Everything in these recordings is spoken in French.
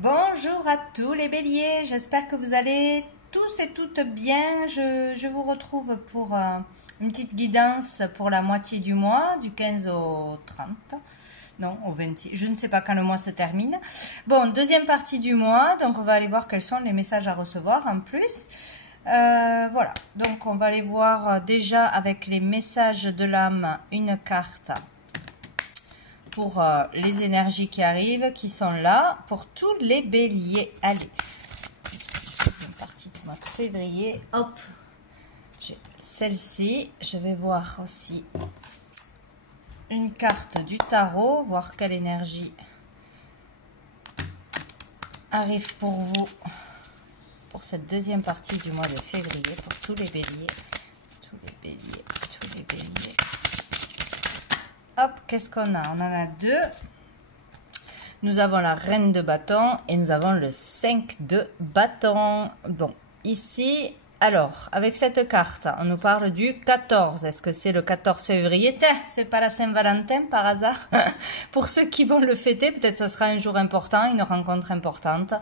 Bonjour à tous les béliers, j'espère que vous allez tous et toutes bien. Je vous retrouve pour une petite guidance pour la moitié du mois, du 15 au 30. Non, au 20, je ne sais pas quand le mois se termine. Bon, deuxième partie du mois, donc on va aller voir quels sont les messages à recevoir en plus. Voilà, donc on va aller voir déjà avec les messages de l'âme une carte pour les énergies qui arrivent, qui sont là, pour tous les béliers. Allez, deuxième partie du mois de février. Hop, j'ai celle-ci. Je vais voir aussi une carte du tarot, voir quelle énergie arrive pour vous pour cette deuxième partie du mois de février, pour tous les béliers. Tous les béliers, tous les béliers. Hop, qu'est-ce qu'on a? On en a deux. Nous avons la reine de bâton et nous avons le 5 de bâton. Bon, ici, alors, avec cette carte, on nous parle du 14. Est-ce que c'est le 14 février? C'est pas la Saint-Valentin par hasard? Pour ceux qui vont le fêter, peut-être ça sera un jour important, une rencontre importante.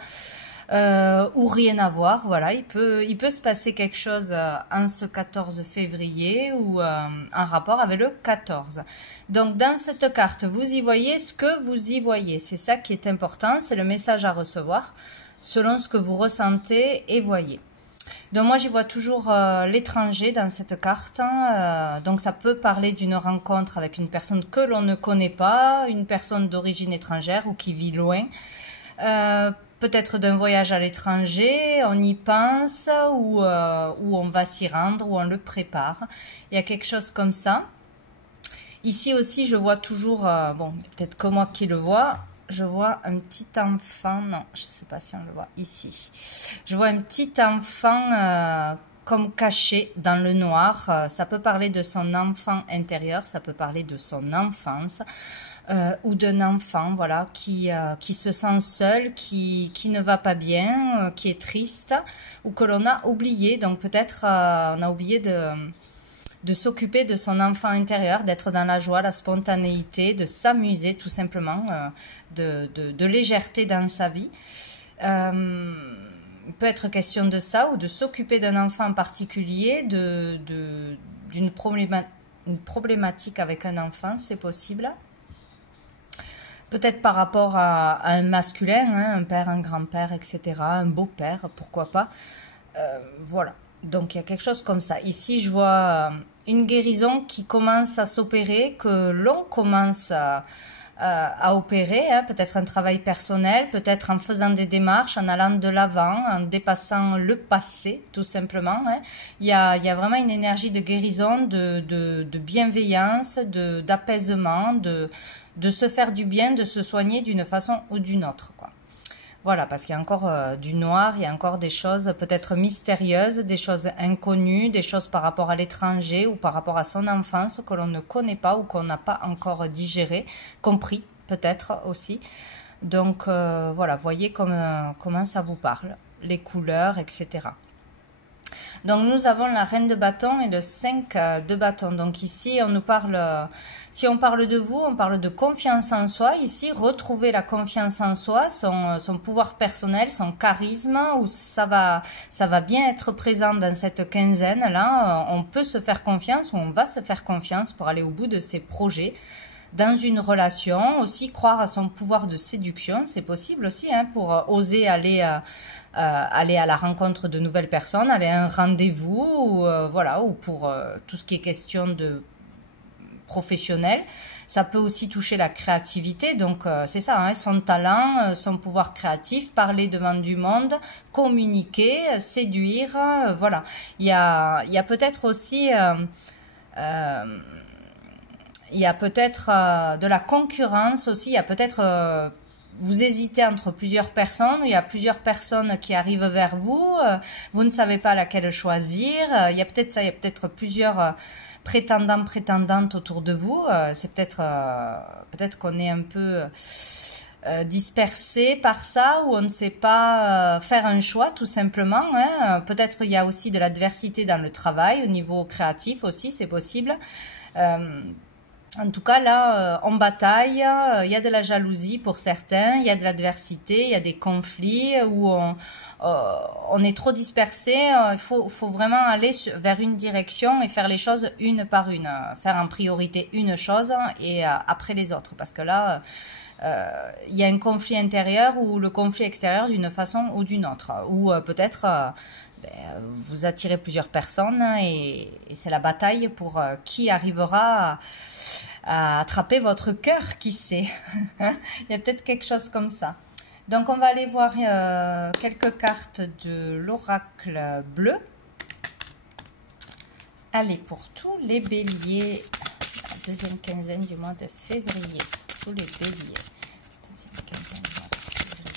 Ou rien à voir, voilà, il peut se passer quelque chose en ce 14 février ou en rapport avec le 14. Donc dans cette carte, vous y voyez ce que vous y voyez, c'est ça qui est important, c'est le message à recevoir selon ce que vous ressentez et voyez. Donc moi j'y vois toujours l'étranger dans cette carte, donc ça peut parler d'une rencontre avec une personne que l'on ne connaît pas, une personne d'origine étrangère ou qui vit loin. Peut-être d'un voyage à l'étranger, on y pense, ou on va s'y rendre, ou on le prépare. Il y a quelque chose comme ça. Ici aussi, je vois toujours, bon, peut-être que moi qui le vois, je vois un petit enfant, non, je ne sais pas si on le voit ici. Je vois un petit enfant comme caché dans le noir. Ça peut parler de son enfant intérieur, ça peut parler de son enfance. Ou d'un enfant, voilà, qui se sent seul, qui ne va pas bien, qui est triste, ou que l'on a oublié. Donc peut-être on a oublié de s'occuper de son enfant intérieur, d'être dans la joie, la spontanéité, de s'amuser tout simplement, de légèreté dans sa vie. Il peut être question de ça, ou de s'occuper d'un enfant en particulier, d'une problématique avec un enfant, c'est possible. Peut-être par rapport à un masculin, hein, un père, un grand-père, etc., un beau-père, pourquoi pas. Voilà, donc il y a quelque chose comme ça. Ici, je vois une guérison qui commence à s'opérer, que l'on commence à opérer, hein, peut-être un travail personnel, peut-être en faisant des démarches, en allant de l'avant, en dépassant le passé, tout simplement. Hein. Il y a vraiment une énergie de guérison, de bienveillance, d'apaisement, de se faire du bien, de se soigner d'une façon ou d'une autre, quoi. Voilà, parce qu'il y a encore du noir, il y a encore des choses peut-être mystérieuses, des choses inconnues, des choses par rapport à l'étranger ou par rapport à son enfance que l'on ne connaît pas ou qu'on n'a pas encore digéré, compris peut-être aussi. Donc voilà, voyez comment ça vous parle, les couleurs, etc. Donc nous avons la reine de bâton et le 5 de bâton. Donc ici on nous parle, si on parle de vous, on parle de confiance en soi. Ici, retrouver la confiance en soi, son pouvoir personnel, son charisme, où ça va bien être présent dans cette quinzaine. Là, on peut se faire confiance ou on va se faire confiance pour aller au bout de ses projets. Dans une relation, aussi croire à son pouvoir de séduction, c'est possible aussi, hein, pour oser aller à la rencontre de nouvelles personnes, aller à un rendez-vous, ou, voilà, ou pour tout ce qui est question de professionnel. Ça peut aussi toucher la créativité, donc c'est ça, hein, son talent, son pouvoir créatif, parler devant du monde, communiquer, séduire, voilà. Il y a peut-être aussi... il y a peut-être de la concurrence aussi, il y a peut-être, vous hésitez entre plusieurs personnes, il y a plusieurs personnes qui arrivent vers vous, vous ne savez pas laquelle choisir, il y a peut-être ça, il y a peut-être plusieurs prétendants, prétendantes autour de vous, c'est peut-être qu'on est un peu dispersé par ça, ou on ne sait pas faire un choix tout simplement, hein. Peut-être il y a aussi de l'adversité dans le travail, au niveau créatif aussi, c'est possible. En tout cas, là, on bataille, il y a de la jalousie pour certains, il y a de l'adversité, il y a des conflits où on est trop dispersé. Il faut vraiment aller vers une direction et faire les choses une par une. Faire en priorité une chose et après les autres. Parce que là, il y a un conflit intérieur ou le conflit extérieur d'une façon ou d'une autre. Ou peut-être... vous attirez plusieurs personnes et c'est la bataille pour qui arrivera à attraper votre cœur, qui sait. Il y a peut-être quelque chose comme ça. Donc on va aller voir quelques cartes de l'oracle bleu. Allez, pour tous les béliers, la deuxième quinzaine du mois de février, pour tous les béliers, deuxième quinzaine du mois de février,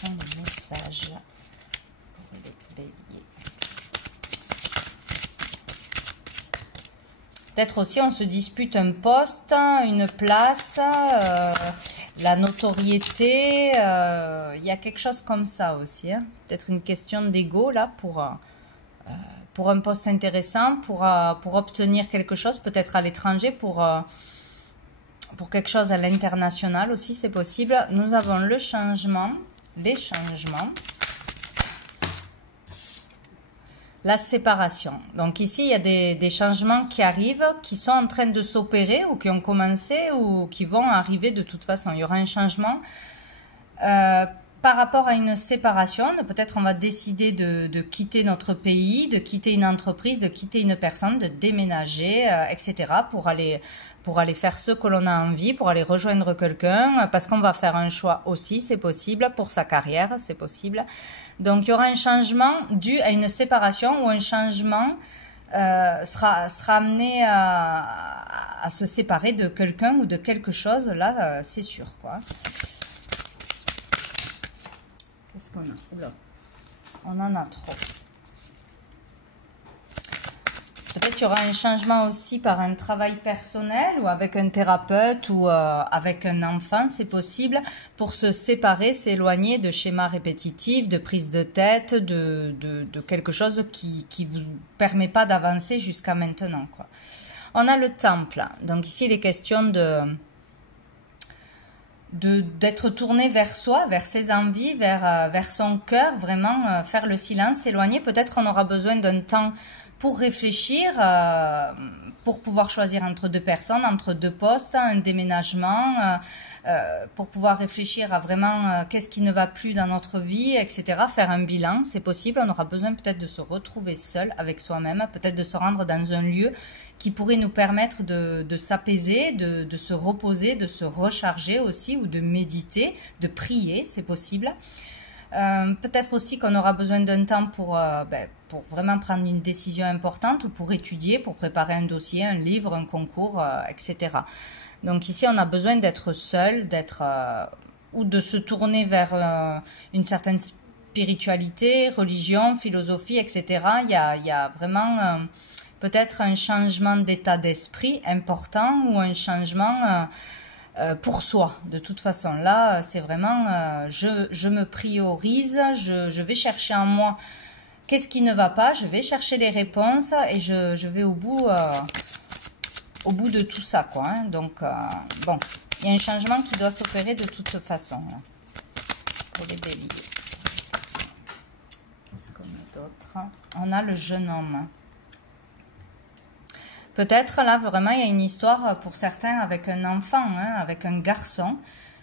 quels sont les messages pour les béliers? Peut-être aussi on se dispute un poste, une place, la notoriété, il y a quelque chose comme ça aussi. Hein. Peut-être une question d'ego là pour un poste intéressant, pour obtenir quelque chose, peut-être à l'étranger, pour quelque chose à l'international aussi, c'est possible. Nous avons le changement, les changements. La séparation. Donc ici, il y a des changements qui arrivent, qui sont en train de s'opérer ou qui ont commencé ou qui vont arriver de toute façon. Il y aura un changement par rapport à une séparation. Peut-être on va décider de quitter notre pays, de quitter une entreprise, de quitter une personne, de déménager, etc. pour aller faire ce que l'on a envie, pour aller rejoindre quelqu'un, parce qu'on va faire un choix aussi, c'est possible, pour sa carrière, c'est possible. Donc, il y aura un changement dû à une séparation ou un changement sera amené à se séparer de quelqu'un ou de quelque chose. Là, c'est sûr, quoi. Qu'est-ce qu'on a? Oula. On en a trop. Peut-être qu'il y aura un changement aussi par un travail personnel ou avec un thérapeute ou avec un enfant, c'est possible, pour se séparer, s'éloigner de schémas répétitifs, de prise de tête, de quelque chose qui ne vous permet pas d'avancer jusqu'à maintenant, quoi. On a le temple. Donc ici, il est question d'être tourné vers soi, vers ses envies, vers son cœur, vraiment faire le silence, s'éloigner. Peut-être on aura besoin d'un temps pour réfléchir, pour pouvoir choisir entre deux personnes, entre deux postes, un déménagement, pour pouvoir réfléchir à vraiment qu'est-ce qui ne va plus dans notre vie, etc. Faire un bilan, c'est possible. On aura besoin peut-être de se retrouver seul avec soi-même, peut-être de se rendre dans un lieu qui pourrait nous permettre de s'apaiser, de se reposer, de se recharger aussi, ou de méditer, de prier, c'est possible. Peut-être aussi qu'on aura besoin d'un temps pour vraiment prendre une décision importante ou pour étudier, pour préparer un dossier, un livre, un concours, etc. Donc ici, on a besoin d'être seul, ou de se tourner vers une certaine spiritualité, religion, philosophie, etc. Il y a vraiment peut-être un changement d'état d'esprit important ou un changement... pour soi, de toute façon. Là, c'est vraiment, je me priorise, je vais chercher en moi qu'est-ce qui ne va pas, je vais chercher les réponses et je vais au bout de tout ça, quoi. Hein. Donc, bon, il y a un changement qui doit s'opérer de toute façon. Là, pour les béliers. Qu'est-ce qu'on a d'autre? On a le jeune homme. Peut-être là vraiment il y a une histoire pour certains avec un enfant, hein, avec un garçon,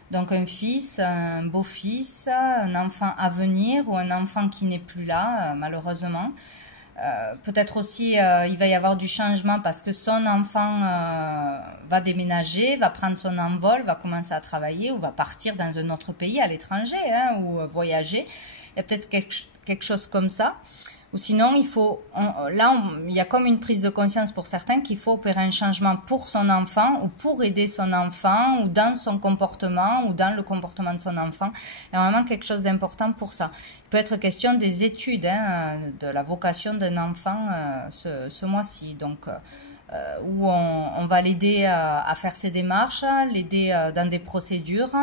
donc un fils, un beau-fils, un enfant à venir ou un enfant qui n'est plus là malheureusement. Peut-être aussi il va y avoir du changement parce que son enfant va déménager, va prendre son envol, va commencer à travailler ou va partir dans un autre pays à l'étranger, hein, ou voyager. Il y a peut-être quelque chose comme ça. Ou sinon, il y a comme une prise de conscience pour certains qu'il faut opérer un changement pour son enfant ou pour aider son enfant ou dans son comportement ou dans le comportement de son enfant. Il y a vraiment quelque chose d'important pour ça. Il peut être question des études, hein, de la vocation d'un enfant ce mois-ci. Donc, où on va l'aider à faire ses démarches, l'aider dans des procédures,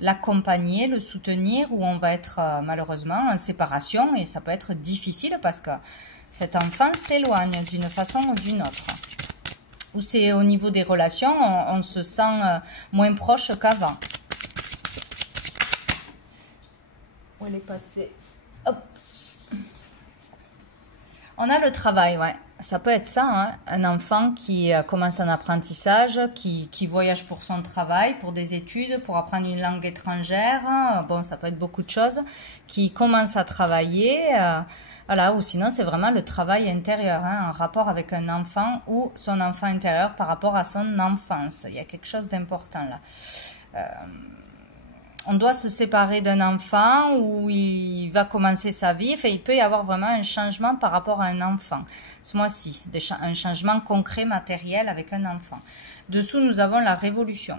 l'accompagner, le soutenir, ou on va être malheureusement en séparation et ça peut être difficile parce que cet enfant s'éloigne d'une façon ou d'une autre. ou c'est au niveau des relations, on se sent moins proche qu'avant. Où elle est passée? Hop. On a le travail, ouais. Ça peut être ça, hein. Un enfant qui commence un apprentissage, qui voyage pour son travail, pour des études, pour apprendre une langue étrangère. Bon, ça peut être beaucoup de choses. Qui commence à travailler, voilà. Ou sinon, c'est vraiment le travail intérieur, hein, en rapport avec un enfant ou son enfant intérieur par rapport à son enfance. Il y a quelque chose d'important là. On doit se séparer d'un enfant où il va commencer sa vie. Enfin, il peut y avoir vraiment un changement par rapport à un enfant. Ce mois-ci, un changement concret, matériel avec un enfant. Dessous, nous avons la révolution.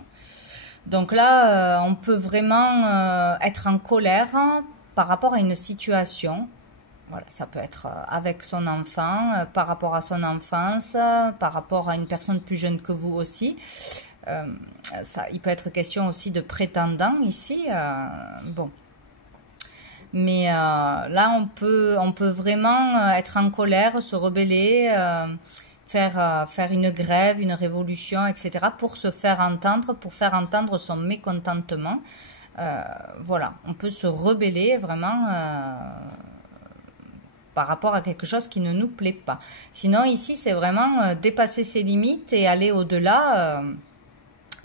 Donc là, on peut vraiment être en colère par rapport à une situation. Voilà, ça peut être avec son enfant, par rapport à son enfance, par rapport à une personne plus jeune que vous aussi. Il peut être question aussi de prétendant ici, bon. Mais là, on peut vraiment être en colère, se rebeller, faire une grève, une révolution, etc. pour se faire entendre, pour faire entendre son mécontentement. Voilà, on peut se rebeller vraiment par rapport à quelque chose qui ne nous plaît pas. Sinon, ici, c'est vraiment dépasser ses limites et aller au-delà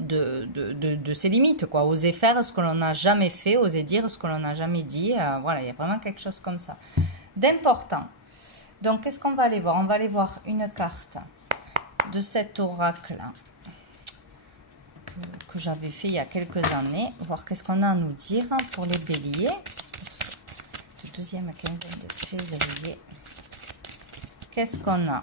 de ses limites, quoi. Oser faire ce que l'on n'a jamais fait, oser dire ce que l'on n'a jamais dit. Voilà, il y a vraiment quelque chose comme ça d'important. Donc, qu'est-ce qu'on va aller voir? On va aller voir une carte de cet oracle que j'avais fait il y a quelques années, voir qu'est-ce qu'on a à nous dire pour les béliers. De deuxième quinzaine de février. Qu'est-ce qu'on a?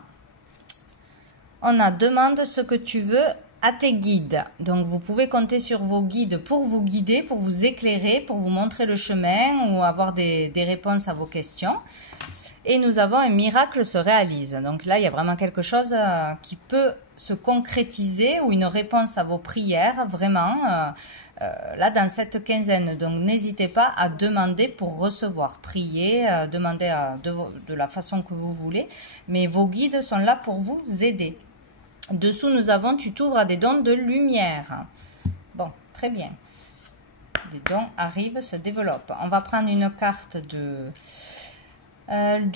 On a demande ce que tu veux à tes guides. Donc, vous pouvez compter sur vos guides pour vous guider, pour vous éclairer, pour vous montrer le chemin ou avoir des réponses à vos questions. Et nous avons un miracle se réalise. Donc là, il y a vraiment quelque chose qui peut se concrétiser ou une réponse à vos prières, vraiment, là, dans cette quinzaine. Donc, n'hésitez pas à demander pour recevoir. Prier, demander de la façon que vous voulez. Mais vos guides sont là pour vous aider. Dessous, nous avons « Tu t'ouvres à des dons de lumière ». Bon, très bien. Les dons arrivent, se développent. On va prendre une carte du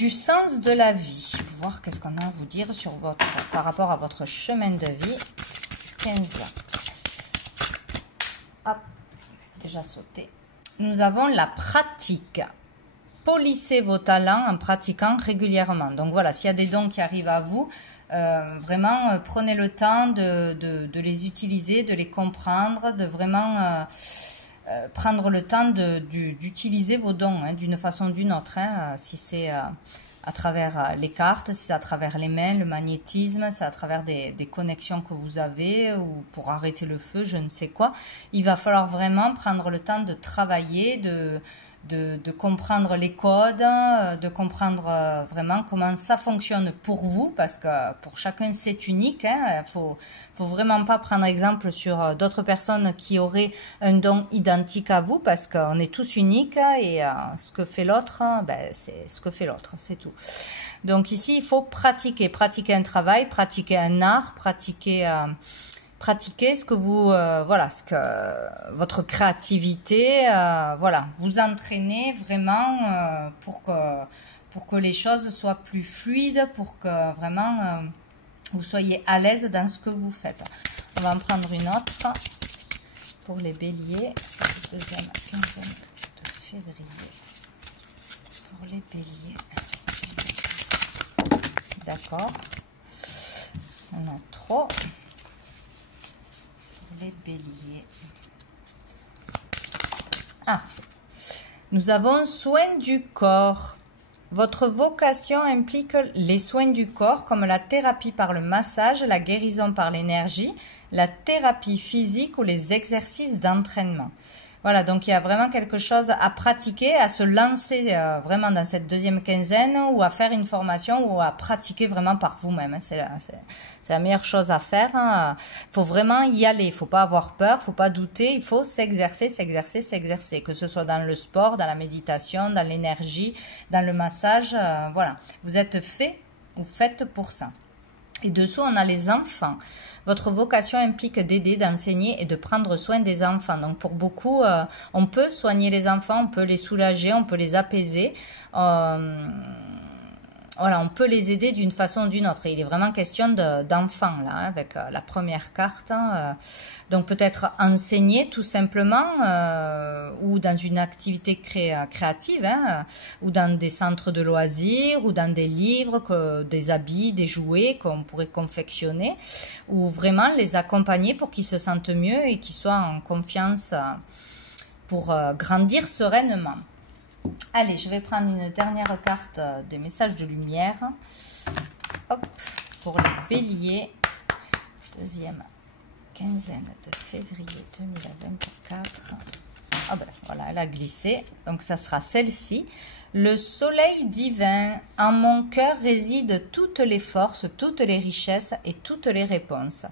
sens de la vie. Pour voir qu'est-ce qu'on a à vous dire par rapport à votre chemin de vie. 15 ans. Hop, déjà sauté. Nous avons la pratique. Polissez vos talents en pratiquant régulièrement. Donc voilà, s'il y a des dons qui arrivent à vous, vraiment prenez le temps de les utiliser, de les comprendre, de vraiment prendre le temps d'utiliser vos dons, hein, d'une façon ou d'une autre, hein, si c'est à travers les cartes, si c'est à travers les mains, le magnétisme, c'est à travers des connexions que vous avez ou pour arrêter le feu, je ne sais quoi. Il va falloir vraiment prendre le temps de travailler, de comprendre les codes, de comprendre vraiment comment ça fonctionne pour vous, parce que pour chacun c'est unique, hein. Faut vraiment pas prendre exemple sur d'autres personnes qui auraient un don identique à vous, parce qu'on est tous uniques et ce que fait l'autre, ben, c'est ce que fait l'autre, c'est tout. Donc ici il faut pratiquer un travail, pratiquer un art, pratiquer ce que vous, voilà, votre créativité, voilà, vous entraînez vraiment pour que les choses soient plus fluides, pour que vraiment vous soyez à l'aise dans ce que vous faites. On va en prendre une autre pour les béliers. C'est le deuxième quinzaine de février pour les béliers. D'accord. On a trop. Les béliers. Ah, nous avons soin du corps. Votre vocation implique les soins du corps comme la thérapie par le massage, la guérison par l'énergie, la thérapie physique ou les exercices d'entraînement. Voilà, donc il y a vraiment quelque chose à pratiquer, à se lancer vraiment dans cette deuxième quinzaine ou à faire une formation ou à pratiquer vraiment par vous-même. C'est la meilleure chose à faire. Il faut vraiment y aller, il ne faut pas avoir peur, il ne faut pas douter, il faut s'exercer, que ce soit dans le sport, dans la méditation, dans l'énergie, dans le massage. Voilà, vous êtes fait ou faites pour ça. Et dessous, on a les enfants. Votre vocation implique d'aider, d'enseigner et de prendre soin des enfants. Donc pour beaucoup, on peut soigner les enfants, on peut les soulager, on peut les apaiser. Voilà, on peut les aider d'une façon ou d'une autre. Et il est vraiment question d'enfants, là, hein, avec la première carte. Donc peut-être enseigner tout simplement, ou dans une activité créative, hein, ou dans des centres de loisirs, ou dans des livres, des habits, des jouets qu'on pourrait confectionner, ou vraiment les accompagner pour qu'ils se sentent mieux et qu'ils soient en confiance pour grandir sereinement. Allez, je vais prendre une dernière carte des messages de lumière. Hop, pour les béliers. Deuxième quinzaine de février 2024. Ah ben voilà, elle a glissé. Donc ça sera celle-ci. Le soleil divin, en mon cœur résident toutes les forces, toutes les richesses et toutes les réponses.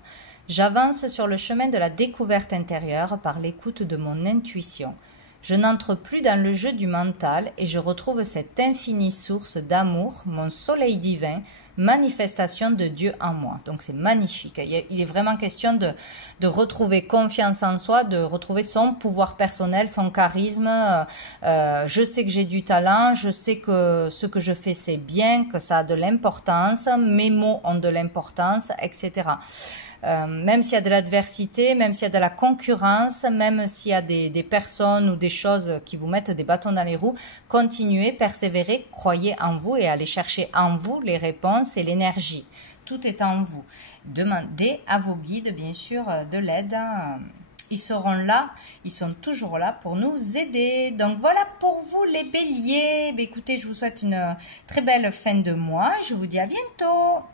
J'avance sur le chemin de la découverte intérieure par l'écoute de mon intuition. Je n'entre plus dans le jeu du mental et je retrouve cette infinie source d'amour, mon soleil divin, manifestation de Dieu en moi. Donc c'est magnifique. Il est vraiment question de retrouver confiance en soi, de retrouver son pouvoir personnel, son charisme. Je sais que j'ai du talent, je sais que ce que je fais c'est bien, que ça a de l'importance, mes mots ont de l'importance, etc. Même s'il y a de l'adversité, même s'il y a de la concurrence, même s'il y a des personnes ou des choses qui vous mettent des bâtons dans les roues, continuez, persévérez, croyez en vous et allez chercher en vous les réponses et l'énergie. Tout est en vous. Demandez à vos guides, bien sûr, de l'aide. Ils seront là, ils sont toujours là pour nous aider. Donc voilà pour vous les béliers. Écoutez, je vous souhaite une très belle fin de mois. Je vous dis à bientôt.